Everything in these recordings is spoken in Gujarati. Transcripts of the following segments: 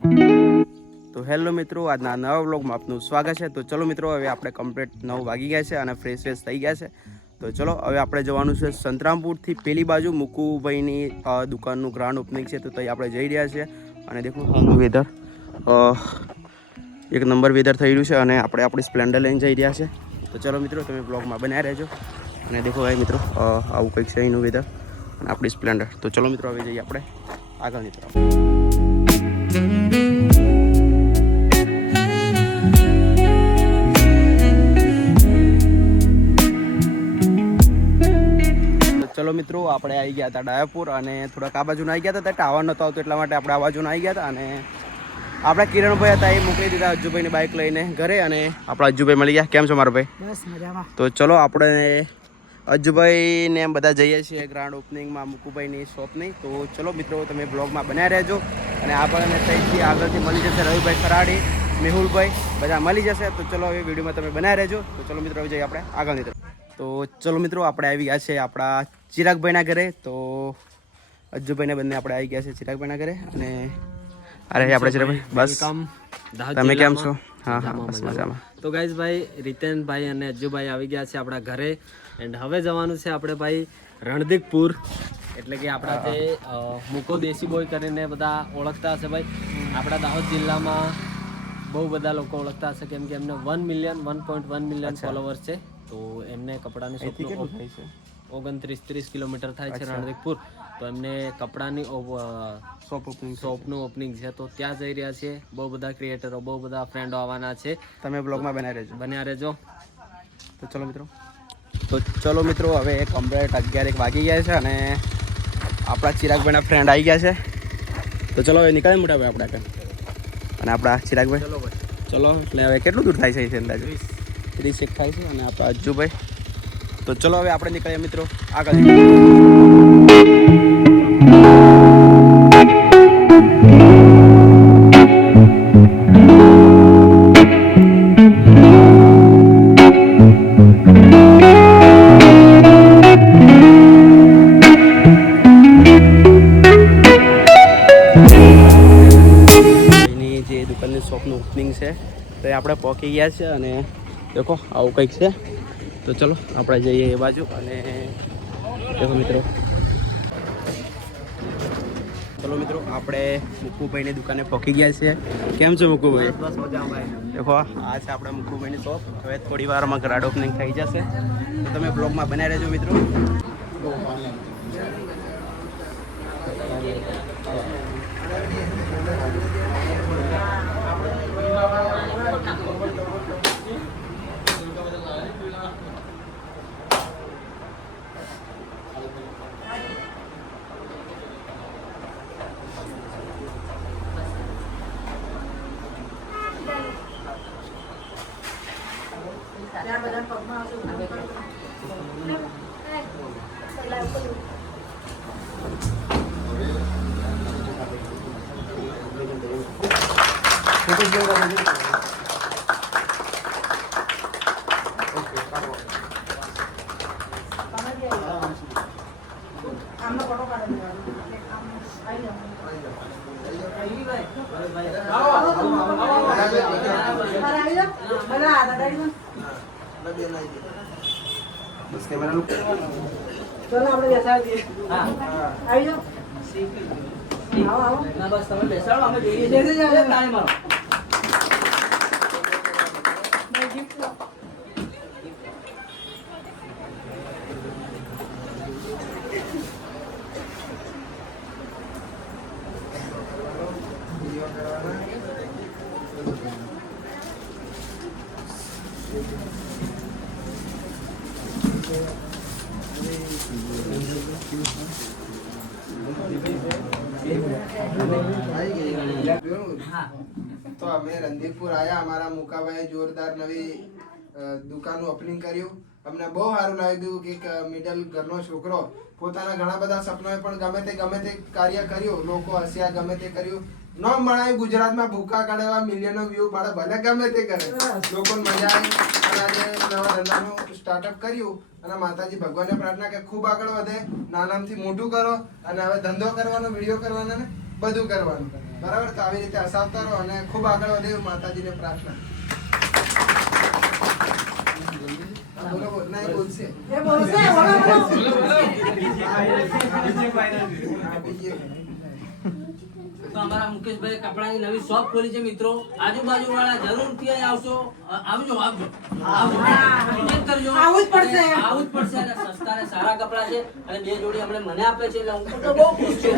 તો હેલો મિત્રો, આજના નવા વ્લોગમાં આપનું સ્વાગત છે। તો ચલો મિત્રો, હવે આપણે કમ્પ્લીટ 9 વાગી ગયા છે અને ફ્રેશ થઈ ગયા છે। તો ચલો હવે આપણે જવાનું છે સંતરામપુરથી પેલી બાજુ મુકુભાઈની દુકાનનું ગ્રાન્ડ ઓપનિંગ છે। તો ત્યાં આપણે જઈ રહ્યા છીએ અને દેખો હાલનું વેધર એક નંબર વેધર થઈ રહ્યું છે અને આપણે આપણી સ્પ્લેન્ડર લઈને જઈ રહ્યા છે। તો ચલો મિત્રો, તમે બ્લોગમાં બનાવી રહેજો અને દેખો ભાઈ મિત્રો, આવું કંઈક છે એનું વેધર અને આપણી સ્પ્લેન્ડર। તો ચલો મિત્રો, હવે જઈએ આપણે આગળની તરફ। ચલો મિત્રો, આપણે આવી ગયા હતા ડાયાપુર અને થોડાક આ બાજુ આવી ગયા હતા, ટાવર નહોતો આવતો એટલા માટે આપણે આ બાજુ આવી ગયા હતા અને આપણા કિરણભાઈ હતા એ મોકલી દીધા અજ્જુભાઈની બાઇક લઈને ઘરે અને આપણા અજ્જુભાઈ મળી ગયા। કેમ છો મારા ભાઈ? બસ મજામાં। તો ચલો આપણે અજ્જુભાઈને એમ બધા જઈએ છીએ ગ્રાન્ડ ઓપનિંગમાં મુકુભાઈની શોપની। તો ચલો મિત્રો, તમે બ્લોગમાં બનાવી રહેજો અને આપણને સહીથી આગળથી મળી જશે રવિભાઈ ખરાડી, મેહુલભાઈ બધા મળી જશે। તો ચલો હવે વિડીયોમાં તમે બનાવી રહેજો। તો ચલો મિત્રો, હવે જઈએ આપણે આગળની તરફ। તો ચલો મિત્રો, આપણે આવી ગયા છે આપણા ચિરાગભાઈના ઘરે। તો અજ્જુભાઈને બંને આપણે આવી ગયા છે ચિરાગભાઈના ઘરે અને અરે આપણે ચિરાગભાઈ બસ તમે કેમ છો? હા હા બસ મજામાં। તો ગાઈઝ ભાઈ રીતેનભાઈ અને અજ્જુભાઈ આવી ગયા છે આપણા ઘરે એન્ડ હવે જવાનું છે આપણે ભાઈ રણદીકપુર, એટલે કે આપણા જે મુકો દેશી બોય કરીને બધા ઓળખતા હશે ભાઈ। આપણા દાહોદ જિલ્લામાં બહુ બધા લોકો ઓળખતા હશે કેમ કે એમને 1 મિલિયન 1.1 મિલિયન ફોલોવર્સ છે। તો એમને કપડાની શોપનું 29-30 કિલોમીટર થાય છે રણદીકપુર। તો એમને કપડાની શોપનું ઓપનિંગ છે, તો ત્યાં જઈ રહ્યા છીએ। બહુ બધા ક્રિએટરો, બહુ બધા ફ્રેન્ડો આવવાના છે। તમે બ્લોગમાં બન્યા રહેજો। તો ચલો મિત્રો, હવે કમ્પ્લીટ 11 વાગી ગયા છે અને આપણા ચિરાગભાઈના ફ્રેન્ડ આવી ગયા છે। તો ચલો હવે નીકળે મોટા ભાઈ આપણે અને આપણા ચિરાગભાઈ ચલો એટલે હવે કેટલું દૂર થાય છે અંદાજે? 30 થાય છે અને આપણા અજ્જુભાઈ। તો ચલો હવે આપણે નીકળીએ મિત્રો આગળ। જે દુકાનની શોપનું ઓપનિંગ છે તો એ આપણે પહોંચી ગયા છે અને દેખો આવું કંઈક છે। તો ચલો આપણે જઈએ એ બાજુ અને દેખો મિત્રો, ચલો મિત્રો, આપણે મુકુભાઈની દુકાને પહોંચી ગયા છીએ। કેમ છો મુકુભાઈ? બસ મજામાં ભાઈ। દેખો આ છે આપણે મુકુભાઈની શોપ। હવે થોડી વારમાં ગ્રાન્ડ ઓપનિંગ થઈ જશે, તો તમે બ્લોગમાં બનાવી રહેજો મિત્રો। બસ કેમેરા લુક ચલો આપણે બેસાડી દઈએ। હા આવી જાઓ। આવો ના બસ તમે બેસાડો, અમે જઈએ છીએ તાળી મારો। તો અમે રણદીપપુર આયા, અમારા મુકાભાઈ જોરદાર નવી દુકાનનું ઓપનિંગ કર્યું। અમને બહુ સારું લાગ્યું કે મિડલ ઘરનો છોકરો પોતાના ઘણા બધા સપનાએ પણ ગમે તે કાર્ય કર્યું, લોકો હસ્યા, ગમે તે કર્યું। નો મળાય ગુજરાતમાં ભૂકા કાઢવા મિલિયનો વ્યૂ પાડે, ભલે ગમે તે કરે, લોકોને મજા આવી અને આજે નવા ધંધાનું સ્ટાર્ટઅપ કર્યું અને માતાજી ભગવાનને પ્રાર્થના કે ખૂબ આગળ વધે, નાનામથી મોટું કરો અને હવે ધંધો કરવાનો, વિડીયો કરવાનો ને બધું કરવાનું। બરાબર, તો આવી રીતે હસાવતા રહો અને ખૂબ આગળ વધે એવું માતાજીને પ્રાર્થના. બોલો, બોલો. ના, એ બોલશે. એ બોલશે, બોલો, બીજી એક. તો અમારા મુકેશભાઈ કપડાની નવી શોપ ખોલી છે મિત્રો. આજુબાજુ વાળા જરૂરથી અહીં આવજો. આવજો. વિઝિટ કરજો. આવવું જ પડશે. અને સસ્તા ને સારા કપડા છે અને 2 જોડી હમણાં મને આપે છે એટલે હું તો બહુ ખુશ છું.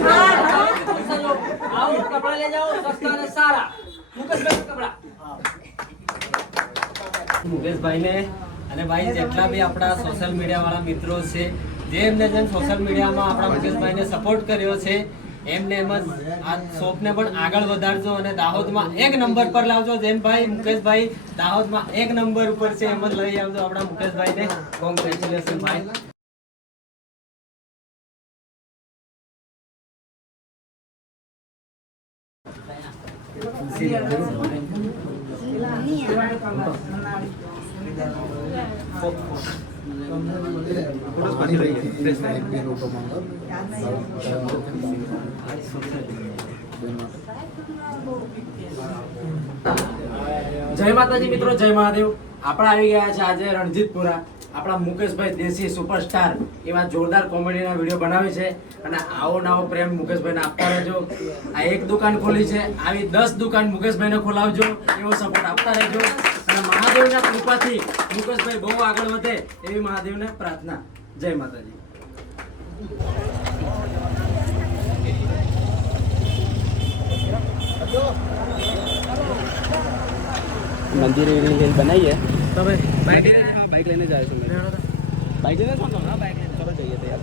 આવો કપડા લઈ જાઓ, સસ્તા અને સારા. મુકેશભાઈ કપડા. મુકેશભાઈને અને ભાઈ જેટલા બી આપણા સોશિયલ મીડિયા વાળા મિત્રો છે, જેમ સોશિયલ મીડિયામાં આપણા મુકેશભાઈને સપોર્ટ કર્યો છે, એમને એમ જ આ શોપને પણ આગળ વધારજો અને દાહોદમાં 1 નંબર પર લાવજો. જેમ ભાઈ મુકેશભાઈ દાહોદમાં 1 નંબર ઉપર છે, એમ જ લઈ આવજો આપણા મુકેશભાઈને. કોંગ્રેચ્યુલેશન ભાઈ. જય માતાજી મિત્રો, જય મહાદેવ. આપણે આવી ગયા છે આજે રણજીતપુરા. આપણા મુકેશભાઈ દેશી સુપરસ્ટાર એવા જોરદાર કોમેડીના વિડીયો બનાવે છે અને આવો નવો પ્રેમ મુકેશભાઈને આપતા રહેજો. આ 1 દુકાન ખોલી છે, આવી 10 દુકાન મુકેશભાઈને ખોલાવજો, એવો સપોર્ટ આપતા રહેજો અને મહાદેવના કૃપાથી મુકેશભાઈ બહુ આગળ વધે એવી મહાદેવને પ્રાર્થના. જય માતાજી. મંદિર બનાવીએ. તમે બાઇક લઈને જાય છે. બાઇક લઈને ચલો જઈએ તૈયાર.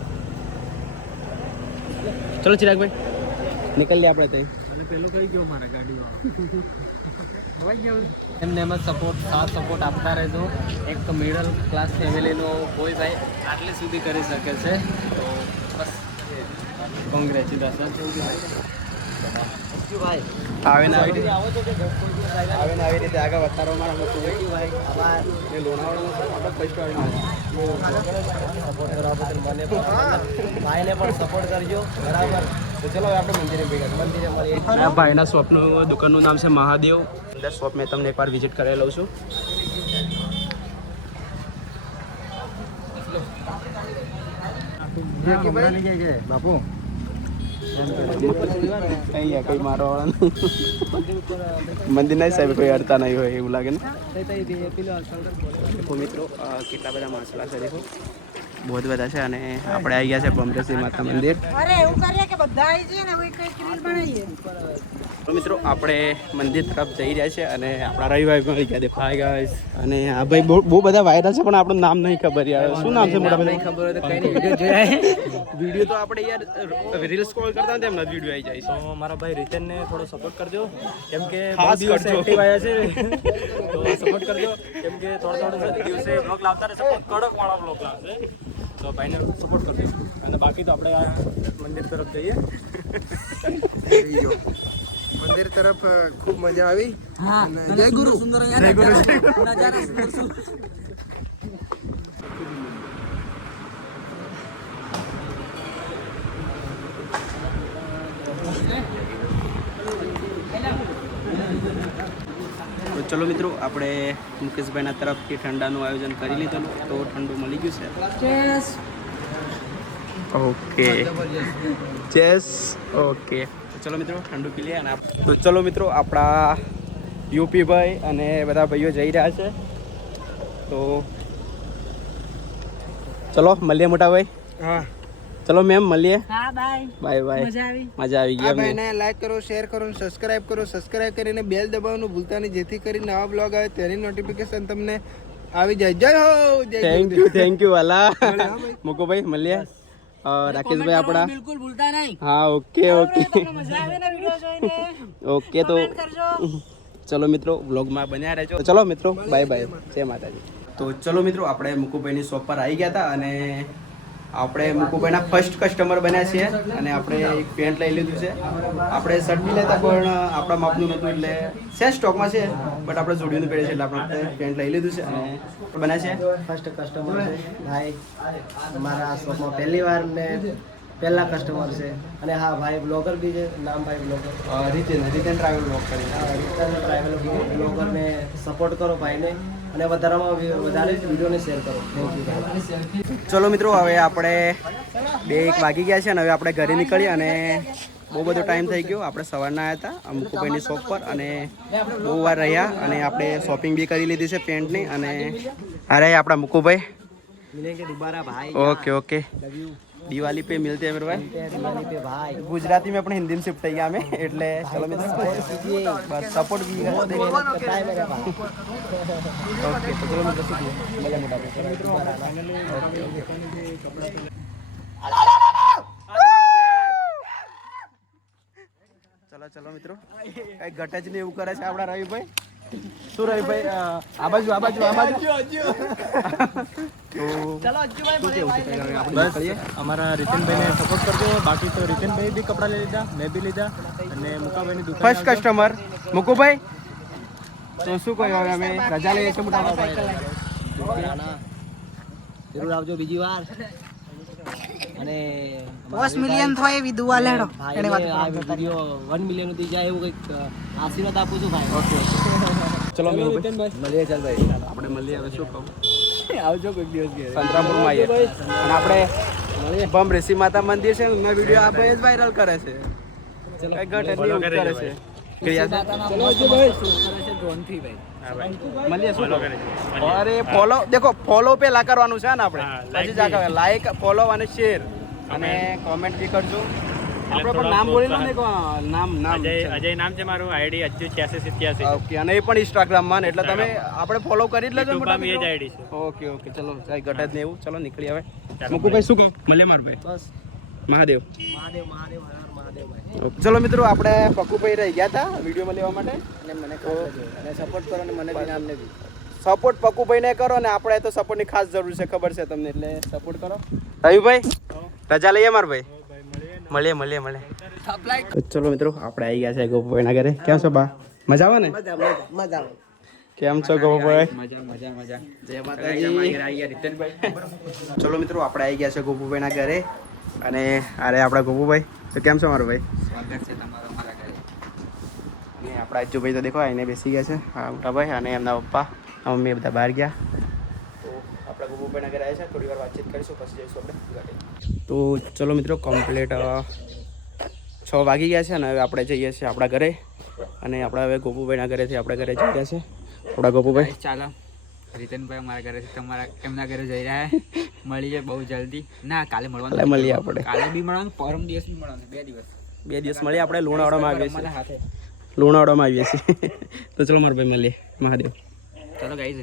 ચલો ચિરાગભાઈ, નીકળીએ આપણે ત્યાં. મને પેલો કહી ગયો મારા ગાડી વાળો. એમને એમ જ સાથ સપોર્ટ આપતા રહેજો. એક મિડલ ક્લાસ ફેમિલીનો કોઈ ભાઈ આટલે સુધી કરી શકે છે, તો બસ કોંગ્રેચ્યુલેશન. આવે ને આવી રીતે આગળ વધારો મારા ભાઈ લોણાવાળામાં ફર્સ્ટ ભાઈને પણ સપોર્ટ કરજો, બરાબર. તો ચલો હવે આપણે મંદિરે ભેગા. ભાઈના શોપનું દુકાનનું નામ છે મહાદેવ. અંદર શોપ મેં તમને એકવાર વિઝિટ કરાવી લઉં છું. બાપુ અહીંયા કઈ મારવા વાળા મંદિર નહીં સાહેબ, કોઈ અડતા નહીં હોય એવું લાગે ને. તો મિત્રો કેટલા બધા માસલા છે દેખો, બહુ બધા છે. અને આપણે આવી ગયા છે બમરેશ્વરી માતા મંદિર. અરે એવું કરીએ કે બધા આવી જઈએ ને, હવે કઈ રીલ બનાવીએ. તો મિત્રો આપણે મંદિર તરફ જઈ રહ્યા છે અને આપણા રવિભાઈ મળી ગયા. દેખો હાય ગાઈસ. અને આ ભાઈ બહુ બધા વાયરલ છે પણ આપણું નામ નહીં ખબર યાર. શું નામ છે મોટા ભાઈ? ખબર હોય તો કઈ નહીં, વિડીયો જોયા. વિડીયો તો આપણે યાર રીલ સ્ક્રોલ કરતા હતા એમના વિડીયો આવી જાય છે. તો મારા ભાઈ રીતેનને થોડો સપોર્ટ કરજો, કેમ કે ખાસ કરજો. એક્ટિવ આવ્યા છે તો સપોર્ટ કરજો, કેમ કે થોડા દિવસે બ્લોગ લાવતા રહેશે, પણ કડક વાળા બ્લોગ લાવશે. તો ભાઈને સપોર્ટ કરજો. અને બાકી તો આપણે આ મંદિર તરફ જઈએ. મંદિર તરફ ખૂબ મજા આવી. હા, જય ગુરુ. સુંદર જય ગુરુ. નજારા સુંદર. તો ચલો મિત્રો આપણે મુકેશભાઈના તરફથી ઠંડાનું આયોજન કરી લીધેલું, તો ઠંડુ મળી ગયું છે. Okay chess. ઓકે તો ચલો મિત્રો ઠંડુ પી લઈએ. અને તો ચલો મિત્રો આપણા યુપી ભાઈ અને બધા ભાઈઓ જઈ રહ્યા છે, તો ચલો મળીએ મોટા ભાઈ. હા, ચલો મેમ મળીએ. હા, બાય. Bye bye. મજા આવી ગઈ આ અમને. ભાઈને લાઈક કરો, શેર કરો, સબસ્ક્રાઇબ કરો. સબસ્ક્રાઇબ કરીને બેલ દબાવવાનું ભૂલતા નહીં, જેથી કરી નવા બ્લોગ આવે તેની નોટિફિકેશન તમને આવી જાય. જય હો. જય થેન્ક યુ વાલા મુકો ભાઈ. મળીએ. રાકેશભાઈ આપણા. બિલકુલ ભૂલતા નહીં. હા ઓકે ઓકે મજા આવે ને વિડિયો જોઈને. ઓકે. તો કમેન્ટ કરજો. ચલો મિત્રો વ્લોગમાં બન્યા રહેજો. તો ચલો મિત્રો બાય બાય. જય માતાજી. તો ચલો મિત્રો આપણે મુકુભાઈની શોપ પર આવી ગયા હતા અને આપણે મુકુભાઈના ફર્સ્ટ કસ્ટમર બન્યા છીએ. અને આપણે એક પેન્ટ લઈ લીધું છે. આપણે શર્ટ બી લેતા પણ આપણા માપનું નહોતું, એટલે છે સ્ટોકમાં છે બટ આપણે જોડીનું પહેરે છે એટલે આપણે પેન્ટ લઈ લીધું છે અને બન્યા છે. ફર્સ્ટ કસ્ટમર છે ભાઈ, અમારા શોપમાં પહેલી વાર ને પહેલા કસ્ટમર છે. અને હા ભાઈ બ્લોગર બી છે, નામ ભાઈ બ્લોગર રીતેન ટ્રાવેલ બ્લોગ કરીને ટ્રાવેલ બ્લોગરને સપોર્ટ કરો ભાઈને, અને વધારેમાં વધારે વિડીયોને શેર કરો. થેન્ક યુ ભાઈ. ચલો મિત્રો, હવે આપણે 2-1 વાગી ગયા છે અને હવે આપણે ઘરે નીકળીએ. અને બહુ બધો ટાઈમ થઈ ગયો. આપણે સવારના આવ્યા હતા મુકુભાઈની શોપ પર અને બહુ વાર રહ્યા અને આપણે શોપિંગ બી કરી લીધી છે પેન્ટની. અને અરે આપણા મુકુભાઈ मिलेंगे दोबारा भाई. ओके ओके दिवाली पे मिलते हैं मेरे भाई. दिवाली पे भाई. गुजराती में अपने हिंदी में शिफ्ट થઈ ગયા અમે એટલે ચલો મિત્રો બસ સપોર્ટ બી કરો. करता है मेरे भाई. ઓકે તો ચલો મિત્રો શું મજા મોટા ચલો મિત્રો કઈ ઘટ જ નહીં એવું કરે છે આપણા રવિભાઈ. શું રવિભાઈ આ બાજુ તો બસ અમારા રીતનભાઈને સપોર્ટ કરજો. બાકી તો રીતનભાઈ બી કપડાં લઈ લીધા, મેં બી લીધા અને મુકાભાઈની દુકાન ફર્સ્ટ કસ્ટમર મુકુભાઈ. તો શું કહ્યું હવે અમે રજા લઈએ છીએ મોટા ભાઈ. જરૂર આવજો બીજી વાર. અને 10 મિલિયન થાય એવી દુઆ લેડો. ભાઈને આ વિડીયો 1 મિલિયન સુધી જાય એવું કંઈક આશીર્વાદ આપું છું ભાઈ. ઓકે ચલો મેહુલભાઈ મળીએ ચાલ ભાઈ. આપણે મળીએ. હવે શું કહું, આવજો કોઈક દિવસ ઘેર. સંતરામપુરમાં આવીએ અને આપણે બમ ઋષિ માતા મંદિર છે એમના વિડીયો આ ભાઈ જ વાયરલ કરે છે. કઈ ઘટ એટલી એવું કરે છે. મળીએ શું કહું? અરે ફોલો દેખો, ફોલો પેલા કરવાનું છે ને આપણે, પછી જ આગળ લાઈક ફોલો અને શેર અને કોમેન્ટ બી કરજો. આપણે પણ નામ બોલી લો ને, નામ અજય નામ છે મારું, આઈડી 8687. ઓકે. અને એ પણ ઇન્સ્ટાગ્રામમાં ને એટલે તમે આપણે ફોલો કરી જ લેજો મોટા એ જ મિત્રો. આઈડી છે. ઓકે ઓકે ચલો કઈ ઘટ જ નહીં એવું. ચલો નીકળી હવે. મુકુભાઈ શું કહું? મળીએ માર ભાઈ. બસ મહાદેવ. મહાદેવ મહાદેવ હર હર મહાદેવ ભાઈ. ઓકે. ચલો મિત્રો, આપણે પકુભાઈ રહી ગયા હતા વિડીયોમાં લેવા માટે. અને મને કરજો અને સપોર્ટ કરો અને મને બી નામને બી. સપોર્ટ પકુભાઈને કરો ને આપણે તો સપોર્ટની ખાસ જરૂર છે, ખબર છે તમને, એટલે સપોર્ટ કરો. રવિભાઈ રજા લઈએ માર ભાઈ. મળીએ. તો ચલો મિત્રો, આપણે આવી ગયા છે ગોપુભાઈના ઘરે. કેમ છો બા? મજા આવે ને? મજા કેમ છો ગોપુભાઈ? મજા. જય માતાજી. ચલો મિત્રો, આપણે આવી ગયા છે ગોપુભાઈના ઘરે અને અરે આપણા ગોપુભાઈ. તો કેમ છો મારો ભાઈ? ને આપણા અજ્જુભાઈ તો દેખો આઈને બેસી ગયા છે. હા મોટા ભાઈ અને એમના પપ્પા મમ્મી બધા બહાર ગયા. તો આપણા ગોપુભાઈના ઘરે આવ્યા છે. થોડી વાર વાતચીત કરીશું પછી જઈશું આપણે ઘરે. તો ચલો મિત્રો, કમ્પ્લીટ 6 વાગી ગયા છે અને હવે આપણે જઈએ છીએ આપણા ઘરે. અને આપણે હવે ગોપુભાઈના ઘરેથી આપણે ઘરે જઈ રહ્યા છે. આપણા ગોપુભાઈ ચાલો રીતનભાઈ અમારા ઘરે તમારા એમના ઘરે જઈ રહ્યા છે. મળીએ બહુ જલ્દી. ના કાલે મળવાનું, મળીએ આપણે. કાલે બી મળવાનું, પરમ દિવસ બી મળવાનું. 2 દિવસ મળીએ. આપણે લુણાવાડામાં આવીએ છીએ. હાથે લુણાવાડામાં આવીએ છીએ. તો ચલો મારા ભાઈ મળીએ. મહાદેવ. ચાલો ગાઈઝ.